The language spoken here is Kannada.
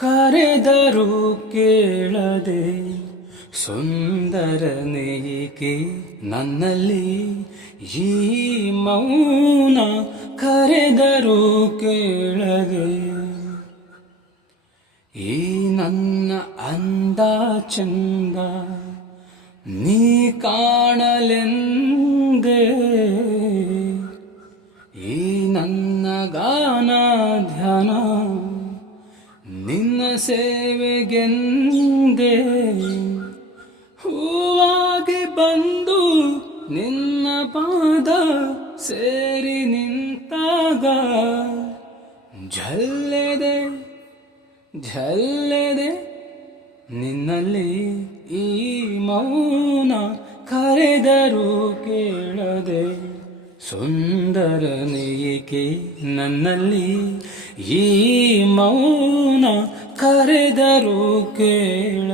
ಕರೆದರೂ ಕೇಳದೆ ಸುಂದರನೇಕೆ ನನ್ನಲ್ಲಿ ಈ ಮೌನ ಕರೆದರೂ ಕೇಳದೆ ಈ ನನ್ನ ಅಂದ ಚಂದ ನೀ ಕಾಣಲೆಂದೇ ಈ ನನ್ನ ಗಾನ ಧ್ಯಾನ ನಿನ್ನ ಸೇವೆಗೆಂದೇ ಹೂವಾಗಿ ಬಂದು ನಿನ್ನ ಪಾದ ಸೇರಿ ನಿಂತಾಗ ಝಲ್ಲೆದೆ ನಿನ್ನಲ್ಲಿ ಈ ಮೌನ ಕರೆದರೂ ಕೇಳದೆ ಸುಂದರನೇಕೆ ನನ್ನಲ್ಲಿ ಈ ಮೌನ ಕರೆದರೂ ಕೇಳ